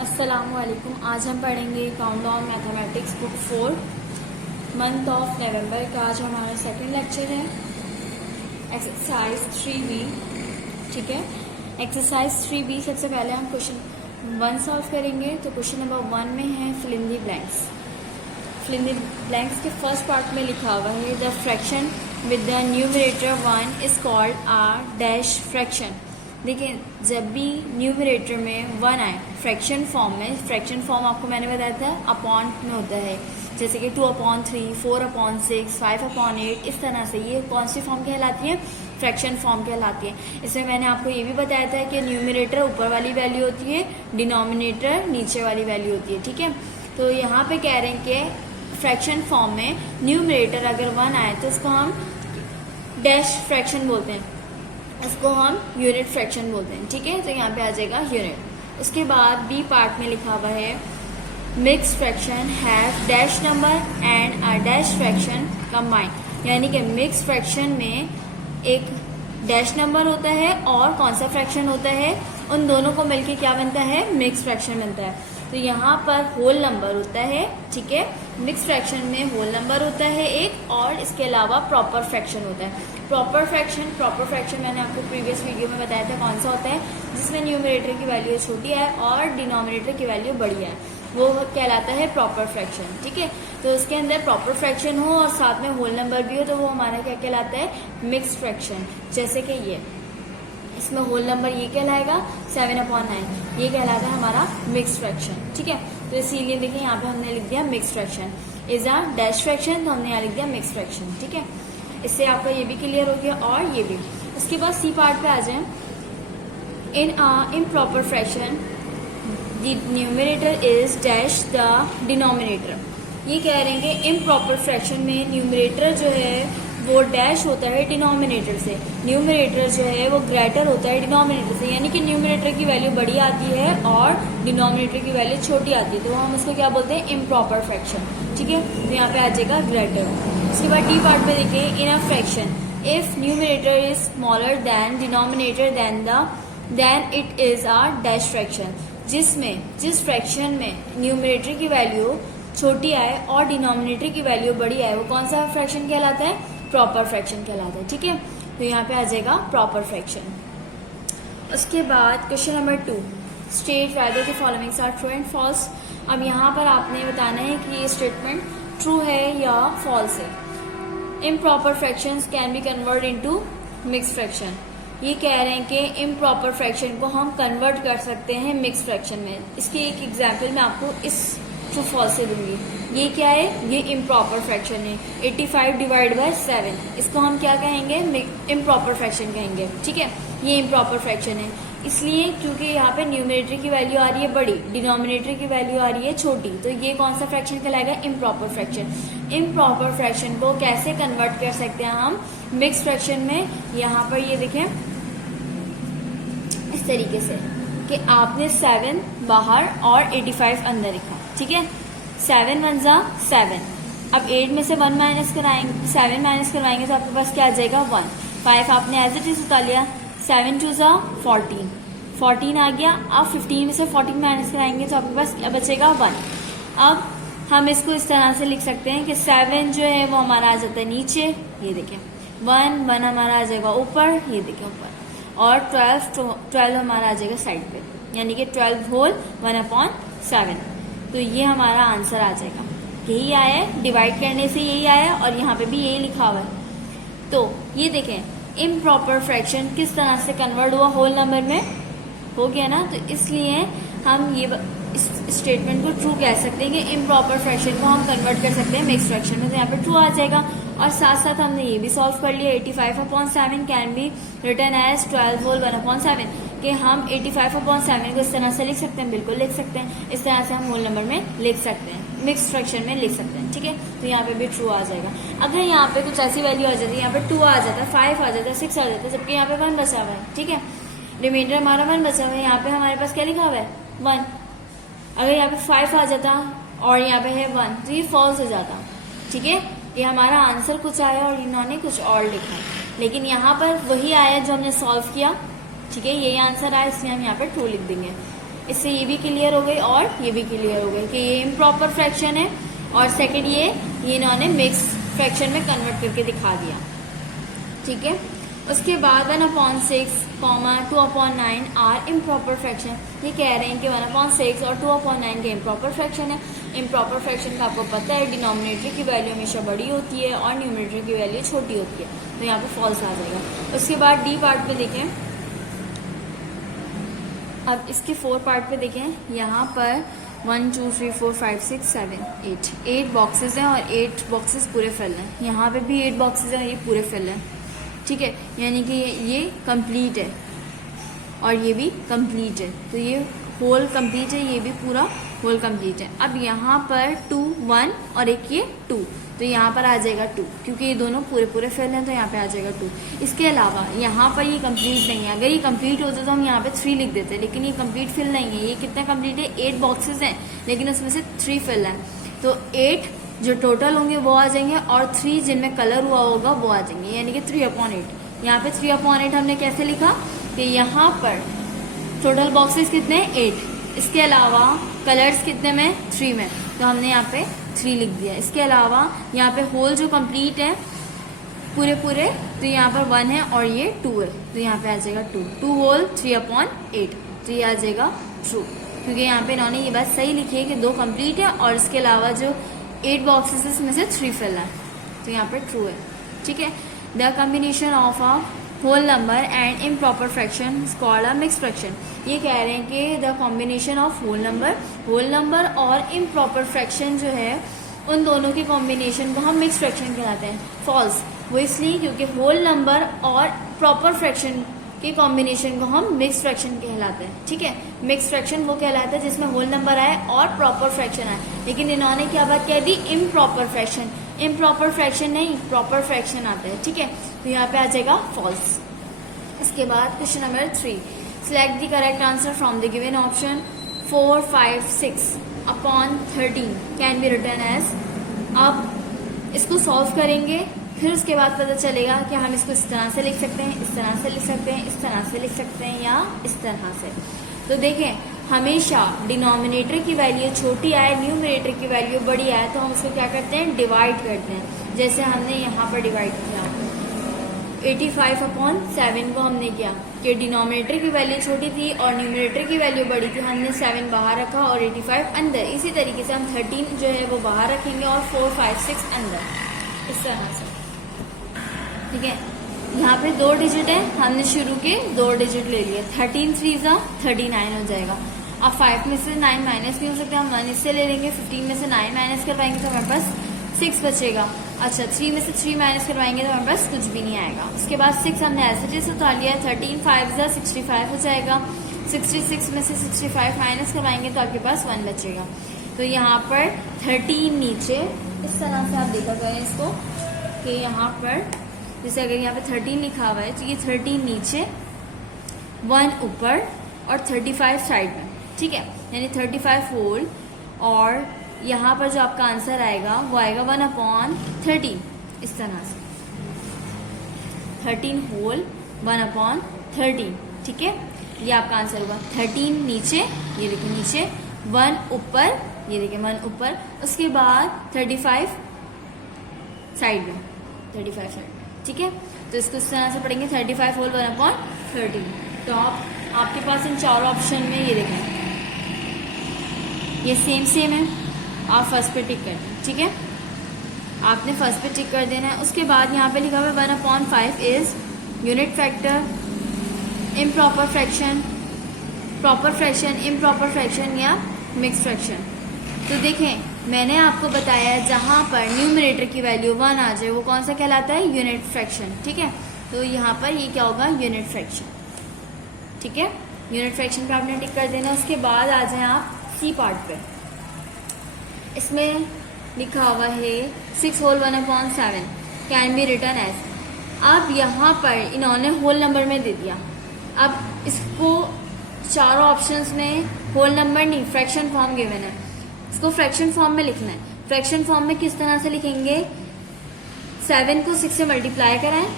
अस्सलामुअलैकुम। आज हम पढ़ेंगे countdown mathematics book 4 month of November का। आज हमारा सेकंड लेक्चर है एक्सरसाइज 3B। ठीक है, एक्सरसाइज 3B सबसे पहले हम क्वेश्चन 1 सॉल्व करेंगे। तो क्वेश्चन नंबर 1 में है fill in the blanks. Fill in the blanks के फर्स्ट पार्ट में लिखा हुआ है the fraction with the numerator 1 is called a dash fraction. देखिए, जब भी न्यूमरेटर में 1 आए फ्रैक्शन फॉर्म में, फ्रैक्शन फॉर्म आपको मैंने बताया था अपॉन में होता है, जैसे कि 2/3, 4/6, 5/8, इस तरह से ये कौन सी फॉर्म कहलाती है? फ्रैक्शन फॉर्म कहलाती है। इसमें मैंने आपको ये भी बताया था कि न्यूमरेटर ऊपर वाली वैल्यू होती है, डिनोमिनेटर नीचे वाली वैल्यू होती है। ठीक है, तो यहाँ पे कह रहे हैं कि फ्रैक्शन फॉर्म में न्यूमरेटर अगर 1 आए तो उसको हम डैश फ्रैक्शन बोलते हैं, इसको हम यूनिट फ्रैक्शन बोलते हैं। ठीक है, तो यहाँ पे आ जाएगा यूनिट। उसके बाद बी पार्ट में लिखा हुआ है mix fraction have dash number and a dash fraction combined. यानी कि मिक्स फ्रैक्शन में एक डैश नंबर होता है और कौन सा फ्रैक्शन होता है, उन दोनों को मिलके क्या बनता है? मिक्स फ्रैक्शन बनता है। तो यहाँ पर होल नंबर होता है। ठीक है, मिक्स फ्रैक्शन में होल नंबर होता है एक, और इसके अलावा प्रॉपर फ्रैक्शन होता है। प्रॉपर फ्रैक्शन मैंने आपको प्रीवियस वीडियो में बताया था कौन सा होता है, जिसमें न्यूमरेटर की वैल्यू छोटी है और डिनोमिनेटर की वैल्यू बड़ी है, वो कहलाता है प्रॉपर फ्रैक्शन। ठीक है, तो उसके अंदर प्रॉपर फ्रैक्शन हो और साथ में होल नंबर भी हो तो वो हमारा क्या कहलाता है? Mix fraction. जैसे कि ये इसमें होल नंबर ये कहलाएगा 7/9, ये कहलाता है हमारा मिक्स फ्रैक्शन। ठीक है, तो इसीलिए देखिए यहाँ पे हमने लिख दिया mix fraction is a dash fraction, तो हमने यहाँ लिख दिया मिक्स फ्रैक्शन। ठीक है, इससे आपका ये भी क्लियर हो गया और ये भी। उसके बाद सी पार्ट पे आ जाए। In improper fraction the numerator is dash the denominator. ये कह रहे हैं कि इम्प्रॉपर फ्रैक्शन में न्यूमरेटर जो है वो डैश होता है डिनोमिनेटर से, न्यूमरेटर जो है वो ग्रेटर होता है डिनोमिनेटर से। यानी कि न्यूमरेटर की वैल्यू बड़ी आती है और डिनोमिनेटर की वैल्यू छोटी आती है, तो हम उसको क्या बोलते हैं? Improper fraction. ठीक है, तो यहाँ पे आ जाएगा ग्रेटर। उसके बाद डी पार्ट पे देखिए in a fraction if numerator is smaller than denominator then it is a dash fraction. जिस फ्रैक्शन में न्यूमरेटर की वैल्यू छोटी आए और डिनोमिनेटर की वैल्यू बड़ी आए, वो कौन सा फ्रैक्शन कहलाता है? प्रॉपर फ्रैक्शन कहलाता है। ठीक है, तो यहाँ पे आ जाएगा प्रॉपर फ्रैक्शन। उसके बाद question number 2 state whether the followings are true and false. अब यहाँ पर आपने बताना है कि ये स्टेटमेंट ट्रू है या फॉल्स है। Improper fractions can be convert into mix fraction. ये कह रहे हैं कि इम्प्रॉपर फ्रैक्शन को हम कन्वर्ट कर सकते हैं मिक्स फ्रैक्शन में। इसकी एक एग्जाम्पल मैं आपको इस ट्रू फॉल्स से दूंगी। ये क्या है? ये इम्प्रॉपर फ्रैक्शन है 85/7। इसको हम क्या कहेंगे? इम्प्रॉपर फ्रैक्शन कहेंगे। ठीक है, ये इम्प्रॉपर फ्रैक्शन है इसलिए क्योंकि यहाँ पे न्यूमरेटर की वैल्यू आ रही है बड़ी, डिनोमिनेटर की वैल्यू आ रही है छोटी, तो ये कौन सा फ्रैक्शन कहलाएगा? Improper fraction. इम्प्रॉपर फ्रैक्शन को कैसे कन्वर्ट कर सकते हैं हम मिक्स फ्रैक्शन में? यहाँ पर ये देखें इस तरीके से कि आपने 7 बाहर और 85 अंदर लिखा। ठीक है, 7 1 जा 7। अब 8 में से 1 माइनस कराएंगे, 7 माइनस करवाएंगे तो आपके पास क्या आ जाएगा? 1। 5 आपने एज इट इज उतार लिया। 7 2 जा 14 आ गया। अब 15 में से 14 माइनस कराएंगे तो आपके पास क्या बचेगा? 1। अब हम इसको इस तरह से लिख सकते हैं कि 7 जो है वो हमारा आ जाता है नीचे, ये देखें 1 हमारा आ जाएगा ऊपर, ये देखें ऊपर, और 12 हमारा आ जाएगा साइड पे, यानी कि 12 होल 1/7। तो ये हमारा आंसर आ जाएगा। यही आया है, डिवाइड करने से यही आया और यहाँ पे भी यही लिखा हुआ है। तो ये देखें इम्प्रॉपर फ्रैक्शन किस तरह से कन्वर्ट हुआ होल नंबर में, हो गया ना। तो इसलिए हम ये इस स्टेटमेंट को ट्रू कह सकते हैं कि इम्प्रॉपर फ्रैक्शन को हम कन्वर्ट कर सकते हैं मिक्स फ्रैक्शन में, तो यहाँ पे ट्रू आ जाएगा। और साथ साथ हमने ये भी सॉल्व कर लिया 85/7 can be written as 12 whole 1/7, कि हम 85/7 को इस तरह से लिख सकते हैं, बिल्कुल लिख सकते हैं। इस तरह से हम होल नंबर में लिख सकते हैं, मिक्स फ्रैक्शन में लिख सकते हैं। ठीक है, तो यहाँ पे भी ट्रू आ जाएगा। अगर यहाँ पे कुछ ऐसी वैल्यू आ जाती है, यहाँ पे 2 आ जाता है, 5 आ जाता है, 6 आ जाता है, जबकि यहाँ पे 1 बचा हुआ है। ठीक है, रिमाइंडर हमारा 1 बचा हुआ है, यहाँ पे हमारे पास क्या लिखा हुआ है? 1। अगर यहाँ पे 5 आ जाता और यहाँ पे है 1 तो ये फॉल्स हो जाता। ठीक है, ये हमारा आंसर कुछ आया और इन्होंने कुछ और लिखा है, लेकिन यहाँ पर वही आया जो हमने सॉल्व किया। ठीक है, यही आंसर आया, इसलिए हम यहाँ पर ट्रू लिख देंगे। इससे ये भी क्लियर हो गई और ये भी क्लियर हो गई कि ये इम्प्रॉपर फ्रैक्शन है, और सेकंड ये इन्होंने मिक्स फ्रैक्शन में कन्वर्ट करके दिखा दिया। ठीक है, उसके बाद 1/6, 2/9 आर इम्प्रॉपर फ्रैक्शन। ये कह रहे हैं कि 1/6 और 2/9 के इम्प्रॉपर फ्रैक्शन है। इम्प्रॉपर फ्रैक्शन का आपको पता है डिनोमिनेटर की वैल्यू हमेशा बड़ी होती है और न्यूमरेटर की वैल्यू छोटी होती है, तो यहाँ पे फॉल्स आ जाएगा। उसके बाद डी पार्ट पे देखें, अब इसके 4 पार्ट पे देखें। यहाँ पर 1 2 3 4 5 6 7 8 बॉक्सेस हैं और 8 बॉक्सेस पूरे फिल हैं। यहाँ पे भी 8 बॉक्सेस हैं और ये पूरे फिल हैं। ठीक है, यानी कि ये कंप्लीट है और ये भी कंप्लीट है, तो ये होल कंप्लीट है, ये भी पूरा होल कंप्लीट है। अब यहाँ पर 2 1 और एक ये 2, तो यहाँ पर आ जाएगा 2, क्योंकि ये दोनों पूरे पूरे फिल हैं, तो यहाँ पे आ जाएगा 2। इसके अलावा यहाँ पर ये कंप्लीट नहीं है। अगर ये कंप्लीट होता तो हम यहाँ पे 3 लिख देते, लेकिन ये कंप्लीट फिल नहीं है। ये कितना कंप्लीट है? 8 बॉक्सेस हैं, लेकिन उसमें से 3 फिल हैं, तो 8 जो टोटल होंगे वो आ जाएंगे और 3 जिनमें कलर हुआ होगा वो आ जाएंगे, यानी कि 3/8। यहाँ पे 3/8 हमने कैसे लिखा कि यहाँ पर टोटल बॉक्सेस कितने हैं? 8। इसके अलावा कलर्स कितने में? 3 में, तो हमने यहाँ पे 3 लिख दिया। इसके अलावा यहाँ पे होल जो कंप्लीट है पूरे पूरे, तो यहाँ पर 1 है और ये 2 है, तो यहाँ पे आ जाएगा 2 होल 3/8, तो ये आ जाएगा ट्रू, क्योंकि यहाँ पे इन्होंने ये बात सही लिखी है कि 2 कंप्लीट है और इसके अलावा जो 8 बॉक्सेस है इसमें से 3 फिल है, तो यहाँ पे ट्रू है। ठीक है, the combination of a whole number and improper fraction is called a mix fraction. ये कह रहे हैं कि the combination of whole number और इम्प्रॉपर फ्रैक्शन जो है उन दोनों के कॉम्बिनेशन को हम मिक्स फ्रैक्शन कहलाते हैं। फॉल्स, वो इसलिए क्योंकि होल नंबर और प्रॉपर फ्रैक्शन के कॉम्बिनेशन को हम मिक्स फ्रैक्शन कहलाते हैं। ठीक है, मिक्स फ्रैक्शन वो कहलाता है जिसमें होल नंबर आए और प्रॉपर फ्रैक्शन आए, लेकिन इन्होंने क्या बात कह दी? Improper fraction. इम्प्रॉपर फ्रैक्शन नहीं, प्रॉपर फ्रैक्शन आता है। ठीक है, तो यहाँ पे आ जाएगा फॉल्स। इसके बाद question number 3, select the correct answer from the given option 4 5 6/13 can be return as. अब इसको सॉल्व करेंगे, फिर उसके बाद पता चलेगा कि हम इसको इस तरह से लिख सकते हैं, इस तरह से लिख सकते हैं, इस तरह से लिख सकते हैं या इस तरह से। तो देखें, हमेशा डिनोमिनेटर की वैल्यू छोटी आए, न्यूमरेटर की वैल्यू बड़ी आए, तो हम उसको क्या करते हैं? डिवाइड करते हैं। जैसे हमने यहाँ पर डिवाइड किया 85/7 को हमने किया कि डिनोमिनेटर की वैल्यू छोटी थी और न्यूमरेटर की वैल्यू बड़ी थी, हमने 7 बाहर रखा और 85 अंदर। इसी तरीके से हम 13 जो है वो बाहर रखेंगे और 4 5 6 अंदर, इस तरह से। ठीक है, यहाँ पे 2 डिजिट है, हमने शुरू के 2 डिजिट ले लिए। 13 3 39 हो जाएगा। अब 5 में से 9 माइनस नहीं हो सकता, हम 1 इससे ले लेंगे। 15 में से 9 माइनस करवाएंगे तो हमारे पास 6 बचेगा। अच्छा, 3 में से 3 माइनस करवाएंगे तो हमारे पास कुछ भी नहीं आएगा। उसके बाद 6 हमने ऐसे से उतार लिया। 13 5 65 हो जाएगा। 66 में से 65 माइनस करवाएंगे तो आपके पास 1 बचेगा। तो यहाँ पर 13 नीचे, इस तरह से आप देखा करें इसको कि यहाँ पर जैसे अगर यहाँ पे 13 लिखा हुआ है तो ये 13 नीचे, 1 ऊपर और 35 साइड में। ठीक है, यानी 35 होल, और यहाँ पर जो आपका आंसर आएगा वो आएगा 1/13, इस तरह से 13 होल 1/13। ठीक है, ये आपका आंसर होगा। 13 नीचे, ये देखिए नीचे, 1 ऊपर, ये देखिए 1 ऊपर, उसके बाद 35 साइड में, 35 साइड में। ठीक है, तो इसको इस तरह से पढ़ेंगे 35 होल 1/13। तो आपके पास इन 4 ऑप्शन में ये देखें, ये सेम है, आप फर्स्ट पे टिक कर दें। ठीक है, आपने फर्स्ट पे टिक कर देना है। उसके बाद यहाँ पे लिखा हुआ है 1/5 is unit factor, improper fraction, proper fraction, improper fraction या मिक्स फ्रैक्शन। तो देखें, मैंने आपको बताया जहाँ पर न्यूमरेटर की वैल्यू 1 आ जाए वो कौन सा कहलाता है? Unit fraction. ठीक है, तो यहाँ पर ये क्या होगा? Unit fraction. ठीक है, यूनिट फ्रैक्शन पे आपने टिक कर देना। उसके बाद आ जाए आप सी पार्ट पे। इसमें लिखा हुआ है 6 whole 1/7 can be return as. अब यहाँ पर इन्होंने होल नंबर में दे दिया। अब इसको चारों ऑप्शंस में होल नंबर नहीं, फ्रैक्शन फॉर्म गिवन है, इसको फ्रैक्शन फॉर्म में लिखना है। फ्रैक्शन फॉर्म में किस तरह से लिखेंगे? 7 को 6 से मल्टीप्लाई कराएं।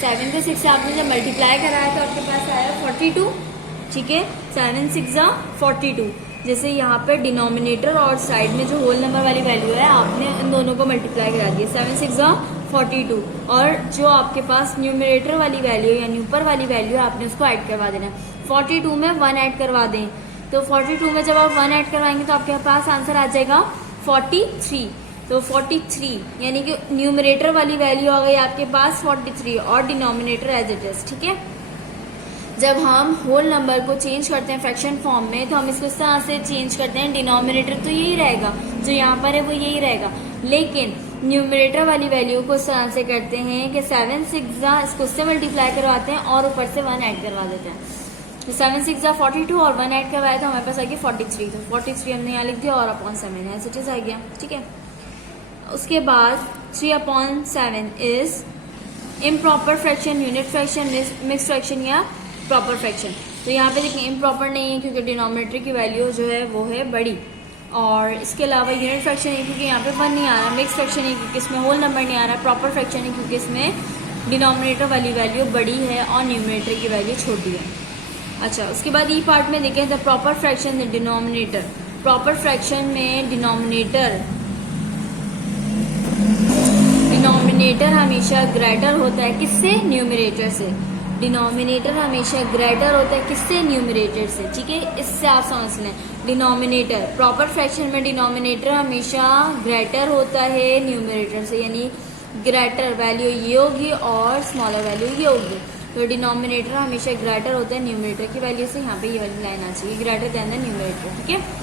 7 को 6 से आपने जब मल्टीप्लाई कराया तो आपके पास आया 42। ठीक है। 7 6 42, जैसे यहाँ पे डिनोमिनेटर और साइड में जो होल नंबर वाली वैल्यू है आपने इन दोनों को मल्टीप्लाई करा दिया। 7 6 42, और जो आपके पास न्यूमरेटर वाली वैल्यू यानी ऊपर वाली वैल्यू है आपने उसको ऐड करवा देना है। 42 में 1 ऐड करवा दें, तो 42 में जब आप 1 ऐड करवाएंगे तो आपके पास आंसर आ जाएगा 43। तो 43 यानी कि न्यूमरेटर वाली वैल्यू आ गई आपके पास 43 और डिनोमिनेटर एज इट इज, ठीक है। जब हम होल नंबर को चेंज करते हैं फ्रैक्शन फॉर्म में तो हम इसको इस तरह से चेंज करते हैं, डिनोमिनेटर तो यही रहेगा, जो यहाँ पर है वो यही रहेगा, लेकिन न्यूमरेटर वाली वैल्यू को इस तरह से करते हैं कि 7 6 इसको इससे मल्टीप्लाई करवाते हैं और ऊपर से 1 ऐड करवा देते हैं। तो 7 6 42 और 1 ऐड करवाया तो हमारे पास आ गया 43। तो 43 हमने यहाँ लिख दिया और अपॉन 7 एज इट इज आ गया, ठीक है। उसके बाद 3/7 is improper fraction, unit fraction, mix fraction या प्रॉपर फ्रैक्शन। तो यहाँ पे देखिए इम्प्रॉपर नहीं है क्योंकि डिनोमिनेटर की वैल्यू जो है वो है बड़ी, और इसके अलावा यूनिट फ्रैक्शन है क्योंकि यहाँ पे 1 नहीं आ रहा, मिक्स फ्रैक्शन है क्योंकि इसमें होल नंबर नहीं आ रहा, प्रॉपर फ्रैक्शन है क्योंकि इसमें डिनोमिनेटर वाली वैल्यू बड़ी है और न्यूमरेटर की वैल्यू छोटी है। अच्छा, उसके बाद ई पार्ट में देखें the proper fraction the denominator. Proper fraction में डिनोमिनेटर हमेशा ग्रेटर होता है किससे? न्यूमरेटर से। डिनोमिनेटर हमेशा ग्रेटर होता है किससे? न्यूमरेटर से, ठीक है। इससे आप समझ लें डिनोमिनेटर, प्रॉपर फ्रैक्शन में डिनोमिनेटर हमेशा ग्रेटर होता है न्यूमरेटर से, यानी ग्रेटर वैल्यू ये होगी और स्मॉलर वैल्यू ये होगी। तो डिनोमिनेटर हमेशा ग्रेटर होता है न्यूमरेटर की वैल्यू से। यहाँ पे ये वाली लाइन आ चाहिए, ग्रेटर देन द न्यूमरेटर, ठीक है।